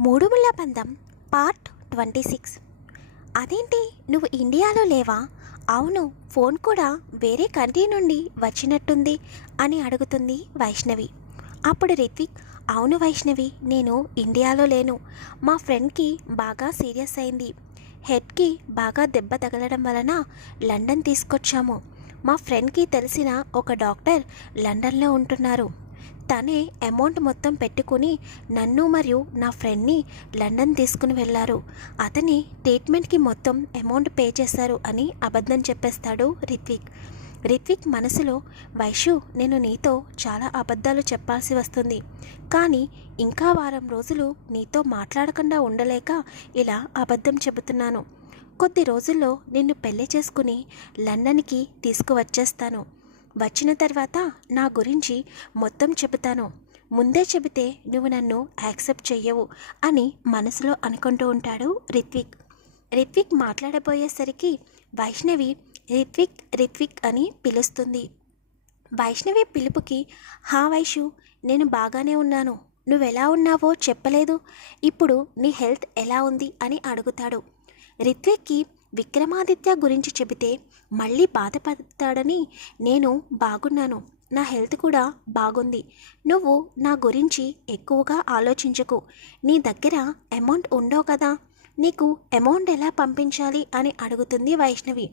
మూడుముళ్ళ బంధం part twenty six. అదేంటి? నువ్వు ఇండియాలో లేవా? అవును ఫోన్ కూడా వేరే కంట్రీ నుండి వచ్చినట్టుంది అని అడుగుతుంది వైష్ణవి. అప్పుడు రిత్విక్ అవును వైష్ణవి నేను ఇండియాలో లేను. మా ఫ్రెండ్కి బాగా సీరియస్ అయింది. హెడ్కి బాగా దెబ్బ తగలడం వలన లండన్ తీసుకొచ్చాము. మా ఫ్రెండ్కి తెలిసిన ఒక డాక్టర్ లండన్లో ఉంటున్నారు. తనే అమౌంట్ మొత్తం పెట్టుకుని నన్ను మరియు నా ఫ్రెండ్ని లండన్ తీసుకుని వెళ్ళారు. అతని ట్రీట్మెంట్కి మొత్తం అమౌంట్ పే చేశారు అని అబద్ధం చెప్పేస్తాడు రిత్విక్. రిత్విక్ మనసులో వైషు నేను నీతో చాలా అబద్ధాలు చెప్పాల్సి వస్తుంది. కానీ ఇంకా వారం రోజులు నీతో మాట్లాడకుండా ఉండలేక ఇలా అబద్ధం చెబుతున్నాను. కొద్ది రోజుల్లో నిన్ను పెళ్ళి చేసుకుని లండన్కి తీసుకువచ్చేస్తాను. వచ్చిన తర్వాత నా గురించి మొత్తం చెబుతాను. ముందే చెబితే నువ్వు నన్ను యాక్సెప్ట్ చెయ్యవు అని మనసులో అనుకుంటూ ఉంటాడు రిత్విక్. రిత్విక్ మాట్లాడబోయేసరికి వైష్ణవి రిత్విక్ రిత్విక్ అని పిలుస్తుంది. వైష్ణవి పిలుపుకి హా వైషు నేను బాగానే ఉన్నాను. నువ్వెలా ఉన్నావో చెప్పలేదు. ఇప్పుడు నీ హెల్త్ ఎలా ఉంది? అని అడుగుతాడు. రిత్విక్కి విక్రమాదిత్య గురించి చెబితే మళ్ళీ బాధపడతాడని నేను బాగున్నాను. నా హెల్త్ కూడా బాగుంది. నువ్వు నా గురించి ఎక్కువగా ఆలోచించకు. నీ దగ్గర అమౌంట్ ఉండవు కదా. నీకు అమౌంట్ ఎలా పంపించాలి అని అడుగుతుంది వైష్ణవి.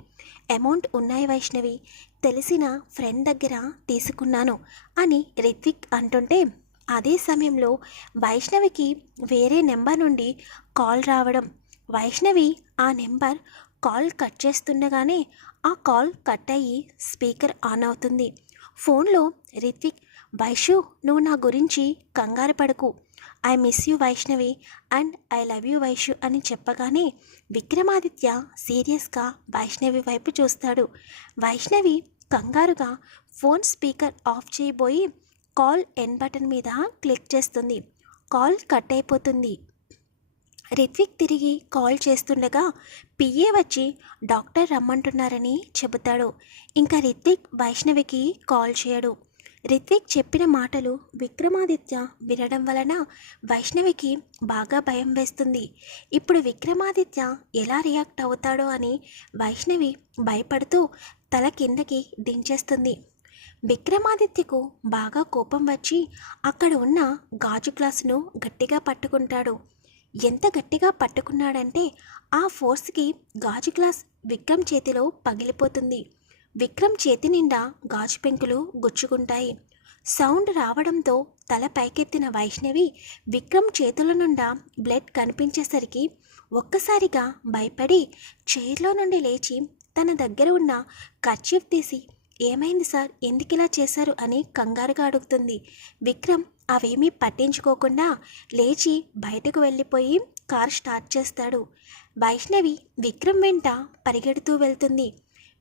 అమౌంట్ ఉన్నాయి వైష్ణవి. తెలిసిన ఫ్రెండ్ దగ్గర తీసుకున్నాను అని రిత్విక్ అంటుంటే అదే సమయంలో వైష్ణవికి వేరే నెంబర్ నుండి కాల్ రావడం. వైష్ణవి ఆ నెంబర్ కాల్ కట్ చేస్తుండగానే ఆ కాల్ కట్ అయ్యి స్పీకర్ ఆన్ అవుతుంది. ఫోన్లో రిత్విక్ వైషు నువ్వు నా గురించి కంగారు పడకు. I miss you Vaishnavi and I love you Vaishu అని చెప్పగానే విక్రమాదిత్య సీరియస్గా వైష్ణవి వైపు చూస్తాడు. వైష్ణవి కంగారుగా ఫోన్ స్పీకర్ ఆఫ్ చేయబోయి కాల్ ఎన్ బటన్ మీద క్లిక్ చేస్తుంది. కాల్ కట్ అయిపోతుంది. రిత్విక్ తిరిగి కాల్ చేస్తుండగా పిఏ వచ్చి డాక్టర్ రమ్మంటున్నారని చెబుతాడు. ఇంకా రిత్విక్ వైష్ణవికి కాల్ చేయడు. రిత్విక్ చెప్పిన మాటలు విక్రమాదిత్య వినడం వలన వైష్ణవికి బాగా భయం వేస్తుంది. ఇప్పుడు విక్రమాదిత్య ఎలా రియాక్ట్ అవుతాడో అని వైష్ణవి భయపడుతూ తల కిందకి దించేస్తుంది. విక్రమాదిత్యకు బాగా కోపం వచ్చి అక్కడ ఉన్న గాజు గ్లాసును గట్టిగా పట్టుకుంటాడు. ఎంత గట్టిగా పట్టుకున్నాడంటే ఆ ఫోర్స్కి గాజు గ్లాస్ విక్రమ్ చేతిలో పగిలిపోతుంది. విక్రమ్ చేతి నిండా గాజు పెంకులు గుచ్చుకుంటాయి. సౌండ్ రావడంతో తల పైకెత్తిన వైష్ణవి విక్రమ్ చేతుల నుండా బ్లడ్ కనిపించేసరికి ఒక్కసారిగా భయపడి చైర్లో నుండి లేచి తన దగ్గర ఉన్న కర్చీఫ్ తీసి ఏమైంది సార్? ఎందుకు ఇలా చేశారు? అని కంగారుగా అడుగుతుంది. విక్రమ్ అవేమీ పట్టించుకోకుండా లేచి బయటకు వెళ్ళిపోయి కార్ స్టార్ట్ చేస్తాడు. వైష్ణవి విక్రమ్ వెంట పరిగెడుతూ వెళ్తుంది.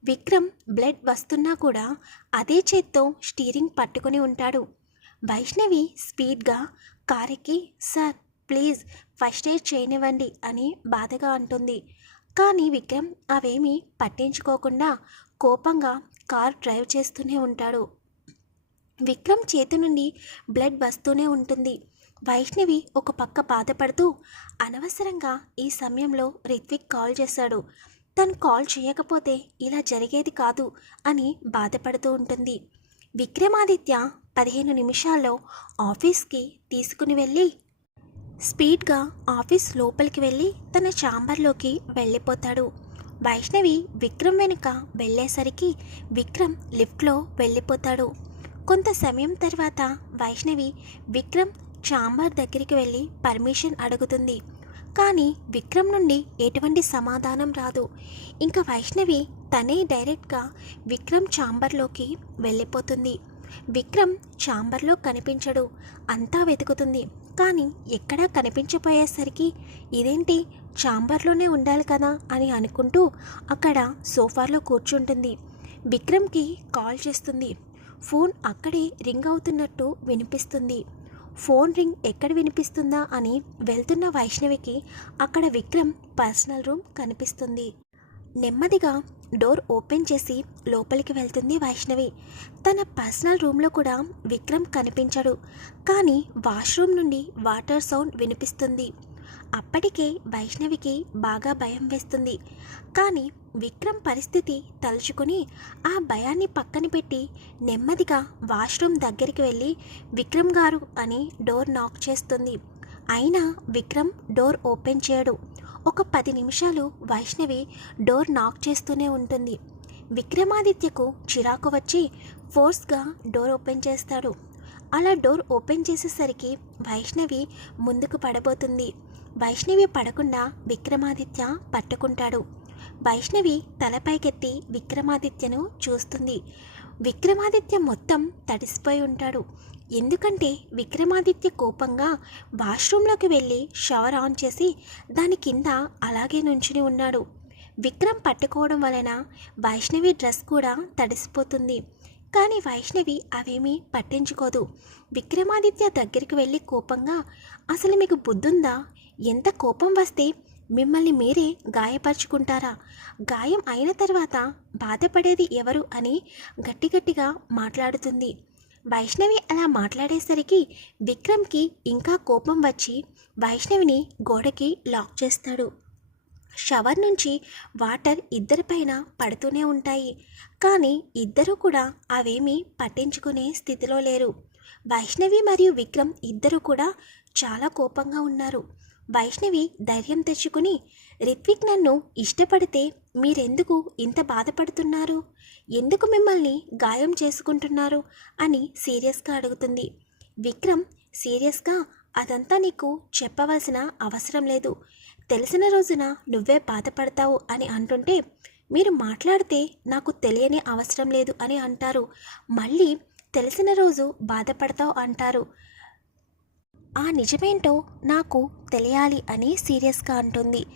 విక్రమ్ బ్లడ్ వస్తున్నా కూడా అదే చేత్తో స్టీరింగ్ పట్టుకుని ఉంటాడు. వైష్ణవి స్పీడ్గా కారెక్కి సార్ ప్లీజ్ ఫస్ట్ ఎయిడ్ చేయనివ్వండి అని బాధగా అంటుంది. కానీ విక్రమ్ అవేమీ పట్టించుకోకుండా కోపంగా కార్ డ్రైవ్ చేస్తూనే ఉంటాడు. విక్రమ్ చేతి నుండి బ్లడ్ వస్తూనే ఉంటుంది. వైష్ణవి ఒక పక్క బాధపడుతూ అనవసరంగా ఈ సమయంలో రిత్విక్ కాల్ చేశాడు. తను కాల్ చేయకపోతే ఇలా జరిగేది కాదు అని బాధపడుతూ ఉంటుంది. విక్రమాదిత్య పదిహేను నిమిషాల్లో ఆఫీస్కి తీసుకుని వెళ్ళి స్పీడ్గా ఆఫీస్ లోపలికి వెళ్ళి తన ఛాంబర్లోకి వెళ్ళిపోతాడు. వైష్ణవి విక్రమ్ వెనుక వెళ్ళేసరికి విక్రమ్ లిఫ్ట్లో వెళ్ళిపోతాడు. కొంత సమయం తర్వాత వైష్ణవి విక్రమ్ చాంబర్ దగ్గరికి వెళ్ళి పర్మిషన్ అడుగుతుంది. కానీ విక్రమ్ నుండి ఎటువంటి సమాధానం రాదు. ఇంకా వైష్ణవి తనే డైరెక్ట్గా విక్రమ్ చాంబర్లోకి వెళ్ళిపోతుంది. విక్రమ్ ఛాంబర్లో కనిపించడు. అంతా వెతుకుతుంది. కానీ ఎక్కడా కనిపించపోయేసరికి ఇదేంటి? చాంబర్లోనే ఉండాలి కదా అని అనుకుంటూ అక్కడ సోఫాలో కూర్చుంటుంది. విక్రమ్కి కాల్ చేస్తుంది. ఫోన్ అక్కడే రింగ్ అవుతున్నట్టు వినిపిస్తుంది. ఫోన్ రింగ్ ఎక్కడ వినిపిస్తుందా అని వెళ్తున్న వైష్ణవికి అక్కడ విక్రమ్ పర్సనల్ రూమ్ కనిపిస్తుంది. నెమ్మదిగా డోర్ ఓపెన్ చేసి లోపలికి వెళ్తుంది వైష్ణవి. తన పర్సనల్ రూమ్లో కూడా విక్రమ్ కనిపించడు. కానీ వాష్రూమ్ నుండి వాటర్ సౌండ్ వినిపిస్తుంది. అప్పటికే వైష్ణవికి బాగా భయం వేస్తుంది. కానీ విక్రమ్ పరిస్థితి తలుచుకుని ఆ భయాన్ని పక్కన పెట్టి నెమ్మదిగా వాష్రూమ్ దగ్గరికి వెళ్ళి విక్రమ్ గారు అని డోర్ నాక్ చేస్తుంది. అయినా విక్రమ్ డోర్ ఓపెన్ చేయడు. ఒక పది నిమిషాలు వైష్ణవి డోర్ నాక్ చేస్తూనే ఉంటుంది. విక్రమాదిత్యకు చిరాకు వచ్చి ఫోర్స్గా డోర్ ఓపెన్ చేస్తాడు. అలా డోర్ ఓపెన్ చేసేసరికి వైష్ణవి ముందుకు పడబోతుంది. వైష్ణవి పడకుండా విక్రమాదిత్య పట్టుకుంటాడు. వైష్ణవి తలపైకెత్తి విక్రమాదిత్యను చూస్తుంది. విక్రమాదిత్య మొత్తం తడిసిపోయి ఉంటాడు. ఎందుకంటే విక్రమాదిత్య కోపంగా వాష్రూంలోకి వెళ్ళి షవర్ ఆన్ చేసి దాని కింద అలాగే నుంచుని ఉన్నాడు. విక్రమ్ పట్టుకోవడం వలన వైష్ణవి డ్రెస్ కూడా తడిసిపోతుంది. కానీ వైష్ణవి అవేమీ పట్టించుకోదు. విక్రమాదిత్య దగ్గరికి వెళ్ళి కోపంగా అసలు మీకు బుద్ధుందా? ఎంత కోపం వస్తే మిమ్మల్ని మీరే గాయపరుచుకుంటారా? గాయం అయిన తర్వాత బాధపడేది ఎవరు అని గట్టి గట్టిగా మాట్లాడుతుంది. వైష్ణవి అలా మాట్లాడేసరికి విక్రమ్కి ఇంకా కోపం వచ్చి వైష్ణవిని గోడకి లాక్ చేస్తాడు. షవర్ నుంచి వాటర్ ఇద్దరిపైన పడుతూనే ఉంటాయి. కానీ ఇద్దరూ కూడా అవేమీ పట్టించుకునే స్థితిలో లేరు. వైష్ణవి మరియు విక్రమ్ ఇద్దరు కూడా చాలా కోపంగా ఉన్నారు. వైష్ణవి ధైర్యం తెచ్చుకుని రిత్విక్ నన్ను ఇష్టపడితే మీరెందుకు ఇంత బాధపడుతున్నారు? ఎందుకు మిమ్మల్ని గాయం చేసుకుంటున్నారు? అని సీరియస్గా అడుగుతుంది. విక్రమ్ సీరియస్గా అదంతా నీకు చెప్పవలసిన అవసరం లేదు. తెలిసిన రోజున నువ్వే బాధపడతావు అని అంటుంటే మీరు మాట్లాడితే నాకు తెలియని అవసరం లేదు అని అంటారు. మళ్ళీ తెలిసిన రోజు బాధపడతావు అంటారు. ఆ నిజమేంటో నాకు తెలియాలి అని సీరియస్గా అంటుంది.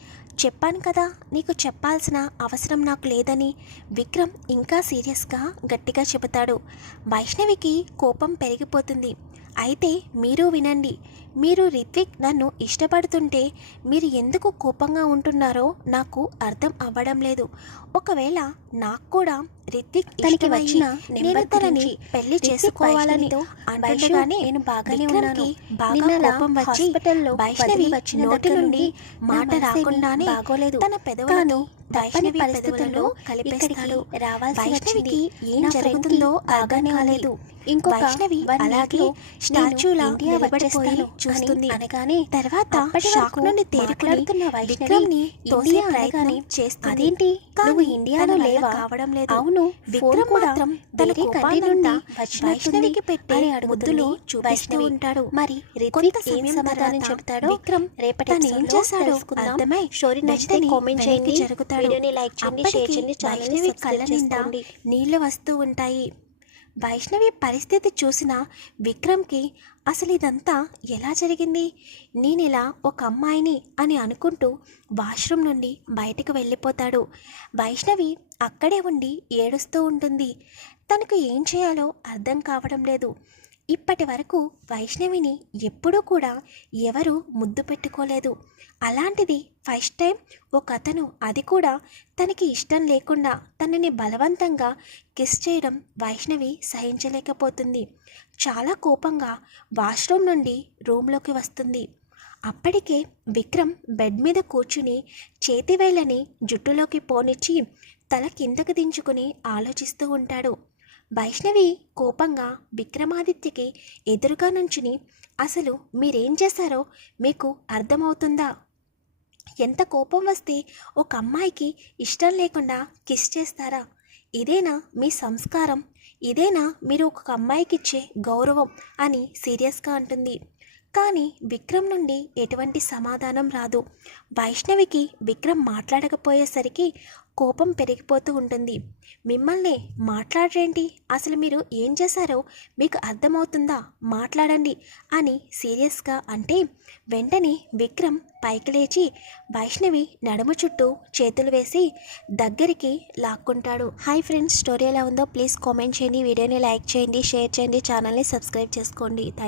చెప్పాను కదా నీకు చెప్పాల్సిన అవసరం నాకు లేదని విక్రమ్ ఇంకా సీరియస్గా గట్టిగా చెబుతాడు. వైష్ణవికి కోపం పెరిగిపోతుంది. అయితే మీరు వినండి. మీరు రిత్విక్ నన్ను ఇష్టపడుతుంటే మీరు ఎందుకు కోపంగా ఉంటున్నారో నాకు అర్థం అవ్వడం లేదు. ఒకవేళ నాకు కూడా రిత్విక్ తనకి వచ్చిన నేను తనని పెళ్ళి చేసుకోవాలని అంటుండగానే నేను బాగానే ఉన్నాను. బాగా కోపం వచ్చి వైష్ణవి వచ్చిన నోటి నుండి మాట రాకుండానే బాగోలేదు. తన పెదవులను వైష్ణవి పరిస్థితుల్లో కలిపేస్తాడు. వైష్ణవికి ఏం జరుగుతుందో అర్థం కాలేదు. ఇంకో వైష్ణవి అలాగే స్టాచ్యూలా నిలబడిపోయి చూస్తుంది. అనగానే తర్వాత షాక్ నుండి తేరుకులాడుతున్న వైష్ణవిని తోసే ప్రయత్నం చేస్తుంది. అదేంటి? నువ్వు ఇండియాలో లేవా? కావడం లేదు. అవును విక్రమ్ మాత్రం తన కోపాన్ని నుండి వైష్ణవికి పెట్టే ముద్దులు చూపిస్తూ ఉంటాడు. మరి ఏం సమాధానం చెప్తాడో విక్రమ్ రేపటి ఏం చేస్తాడో అర్థమై నచ్చితే కామెంట్ చేయండి. జరుగుతాడు. వీడియోని లైక్ చేయండి షేర్ చేయండి వైష్ణవి కళ్ళ నిండా నీళ్ళు వస్తూ ఉంటాయి. వైష్ణవి పరిస్థితి చూసిన విక్రమ్కి అసలు ఇదంతా ఎలా జరిగింది? నేను ఇలా ఒక అమ్మాయిని అని అనుకుంటూ వాష్రూమ్ నుండి బయటకు వెళ్ళిపోతాడు. వైష్ణవి అక్కడే ఉండి ఏడుస్తూ ఉంటుంది. తనకు ఏం చేయాలో అర్థం కావడం లేదు. ఇప్పటి వరకు వైష్ణవిని ఎప్పుడూ కూడా ఎవరు ముద్దు పెట్టుకోలేదు. అలాంటిది ఫస్ట్ టైం ఒక అతను అది కూడా తనకి ఇష్టం లేకుండా తనని బలవంతంగా కిస్ చేయడం వైష్ణవి సహించలేకపోతుంది. చాలా కోపంగా వాష్రూమ్ నుండి రూమ్లోకి వస్తుంది. అప్పటికే విక్రమ్ బెడ్ మీద కూర్చుని చేతివేళ్ళని జుట్టులోకి పోనిచ్చి తల కిందకు దించుకుని ఆలోచిస్తూ ఉంటాడు. వైష్ణవి కోపంగా విక్రమాదిత్యకి ఎదురుగా నుంచుని అసలు మీరేం చేశారో మీకు అర్థమవుతుందా? ఎంత కోపం వస్తే ఒక అమ్మాయికి ఇష్టం లేకుండా కిస్ చేస్తారా? ఇదేనా మీ సంస్కారం? ఇదేనా మీరు ఒక అమ్మాయికి ఇచ్చే గౌరవం? అని సీరియస్గా అంటుంది. కానీ విక్రమ్ నుండి ఎటువంటి సమాధానం రాదు. వైష్ణవికి విక్రమ్ మాట్లాడకపోయేసరికి కోపం పెరిగిపోతూ ఉంటుంది. మిమ్మల్ని మాట్లాడరేంటి? అసలు మీరు ఏం చేశారో మీకు అర్థమవుతుందా? మాట్లాడండి అని సీరియస్గా అంటే వెంటనే విక్రమ్ పైకి లేచి వైష్ణవి నడుము చుట్టూ చేతులు వేసి దగ్గరికి లాక్కుంటాడు. హాయ్ ఫ్రెండ్స్ స్టోరీ ఎలా ఉందో ప్లీజ్ కామెంట్ చేయండి. వీడియోని లైక్ చేయండి షేర్ చేయండి ఛానల్ని సబ్స్క్రైబ్ చేసుకోండి. థ్యాంక్